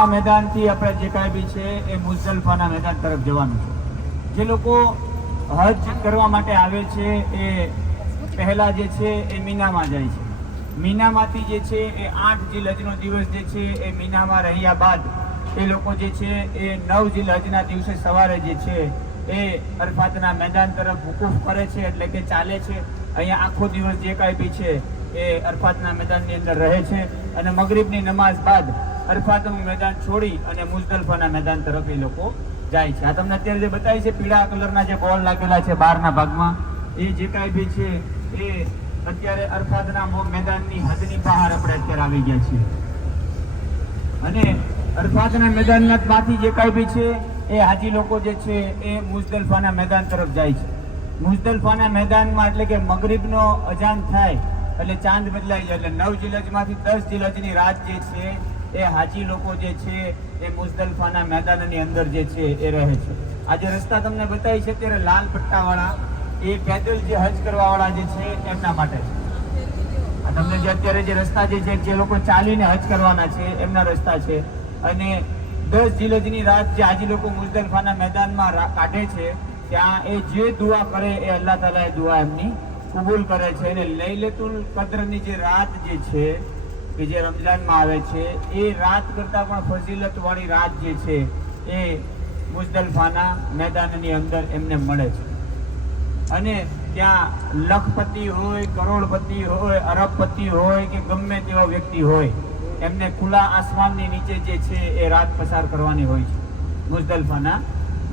અરફાતના મેદાનથી આપણે જે કાંઈ બી છે એ મુઝદલિફાના મેદાન તરફ જવાનું છે. જે લોકો હજ કરવા માટે આવે છે એ પહેલાં જે છે એ મીનામાં જાય છે. મીનામાંથી જે છે એ 8 ઝીલહજનો દિવસ જે છે એ મીનામાં રહ્યા બાદ એ લોકો જે છે એ 9 ઝીલહજના દિવસે સવારે જે છે એ અરફાતના મેદાન તરફ વકૂફ કરે છે, એટલે કે ચાલે છે. અહીંયા આખો દિવસ જે કાંઈ બી છે એ અરફાતના મેદાનની અંદર રહે છે અને મગરિબની નમાઝ બાદ અરફાતનું મેદાન છોડી અને મુઝદલિફાના મેદાન તરફ એ લોકો જાય છે. આ તમને અત્યારે જે બતાવી છે પીળા કલરના જે બોલ લાગેલા છે બહારના ભાગમાં, એ જે કાંઈ બી છે એ અત્યારે અરફાતના મેદાનની હદની બહાર આપણે અત્યારે આવી ગયા છીએ. અને અરફાતના મેદાનમાંથી જે કાંઈ બી છે એ હાજી લોકો જે છે એ મુઝદલિફાના મેદાન તરફ જાય છે. મુઝદલિફાના મેદાનમાં એટલે કે મગરિબનો અજાન થાય એટલે ચાંદ બદલાઈ જાય, એટલે 9 ઝીલહજમાંથી 10 ઝીલહજની રાત જે છે એ હાજી લોકો જે છે એ મુઝદલિફાના મેદાનની અંદર જે છે એ રહે છે. આ જે રસ્તા તમને બતાવી છે ત્યારે લાલ પટ્ટાવાળા એ પેદલ જે હજ કરવાવાળા જે છે એમના માટે છે. આ તમને જે અત્યારે જે રસ્તા જે છે જે લોકો ચાલીને હજ કરવાના છે એમના રસ્તા છે. અને 10 ઝીલહજની રાત જે હાજી લોકો મુઝદલિફાના મેદાનમાં કાઢે છે ત્યાં એ જે દુઆ કરે એ અલ્લાહ તાલા એ દુઆ એમની કબૂલ કરે છે. અને લૈલતુલ કદ્રની જે રાત જે છે કે જે રમઝાનમાં આવે છે એ રાત કરતાં પણ ફઝીલતવાળી રાત જે છે એ મુઝદલિફાના મેદાનની અંદર એમને મળે છે. અને ત્યાં લખપતિ હોય, કરોડપતિ હોય, અરબપતિ હોય કે ગમે તેવો વ્યક્તિ હોય, એમને ખુલ્લા આસમાનની નીચે જે છે એ રાત પસાર કરવાની હોય છે મુઝદલિફાના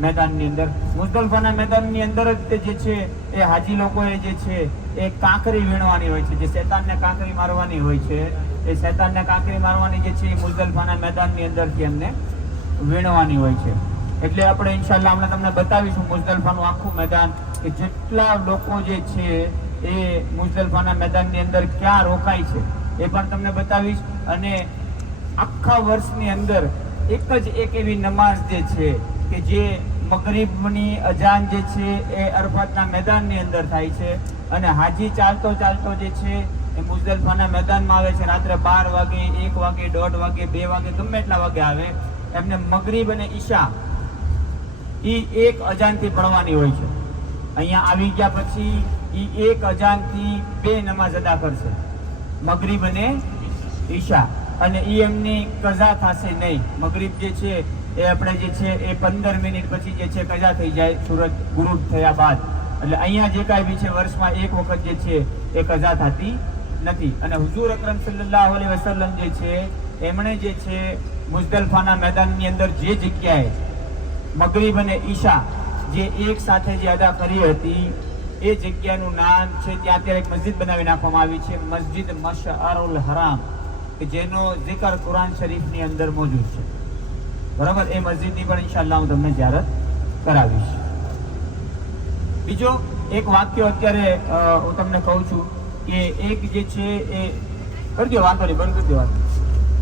મેદાનની અંદર. મુઝદલિફાના મેદાનની અંદર જ જે છે એ હાજી લોકોએ જે છે એ કાંકરી વીણવાની હોય છે. જે શૈતાનને કાંકરી મારવાની હોય છે એ શૈતાનને કાંકરી મારવાની જે છે એ મુઝદલિફાના મેદાનની અંદરથી એમને વીણવાની હોય છે. એટલે આપણે ઇન્શાલ્લાહ હમણાં તમને બતાવીશું મુઝદલિફાનું આખું મેદાન કે જેટલા લોકો જે છે એ મુઝદલિફાના મેદાનની અંદર ક્યાં રોકાય છે એ પણ તમને બતાવીશ. અને આખા વર્ષની અંદર એક એવી નમાઝ જે છે કે જે મગરિબની અજાન જે છે એ અરફાતના મેદાનની અંદર થાય છે. અને હાજી ચાલતો જે છે એ મુઝદલિફાના મેદાનમાં આવે છે. રાત્રે 12 વાગે, 1 વાગે, 1:30 વાગે, 2 વાગે, ગમે એટલા વાગે આવે, એમને મગરિબ અને ઈશા એ એક અજાનથી પડવાની હોય છે. અહીંયા આવી ગયા પછી એ એક અજાનથી 2 નમાઝ અદા કરશે, મગરિબ અને ઈશા. અને એ એમની કઝા થશે નહીં. મગરિબ જે છે એ આપણે જે છે એ 15 મિનિટ પછી જે છે કઝા થઈ જાય સૂરજ ગુરૂબ થયા બાદ. એટલે અહીંયા જે કાંઈ બી છે વર્ષમાં એક વખત જે છે એ કઝા થતી નથી. અને હુઝુર અકરમ સલ્લલ્લાહુ અલૈહિ વસલ્લમ જે છે એમણે જે છે મુઝદલિફાના મેદાનની અંદર જે જગ્યાએ મગરિબ અને ઈશા જે એક સાથે જે અદા કરી હતી એ જગ્યાનું નામ છે, ત્યાં અત્યારે એક મસ્જિદ બનાવી નાખવામાં આવી છે, મસ્જિદ મશઅરુલ હરામ, કે જેનો zikr કુરાન શરીફની અંદર મોજૂદ છે. બરાબર, એ મસ્જિદની પણ ઇન્શાલ્લાહ હું તમને ઝિયારત કરાવીશ. બીજો એક વાક્ય અત્યારે હું તમને કહું છું કે એક જે છે એ કરી દો, વાંધો નહીં, બંધ કરી દો.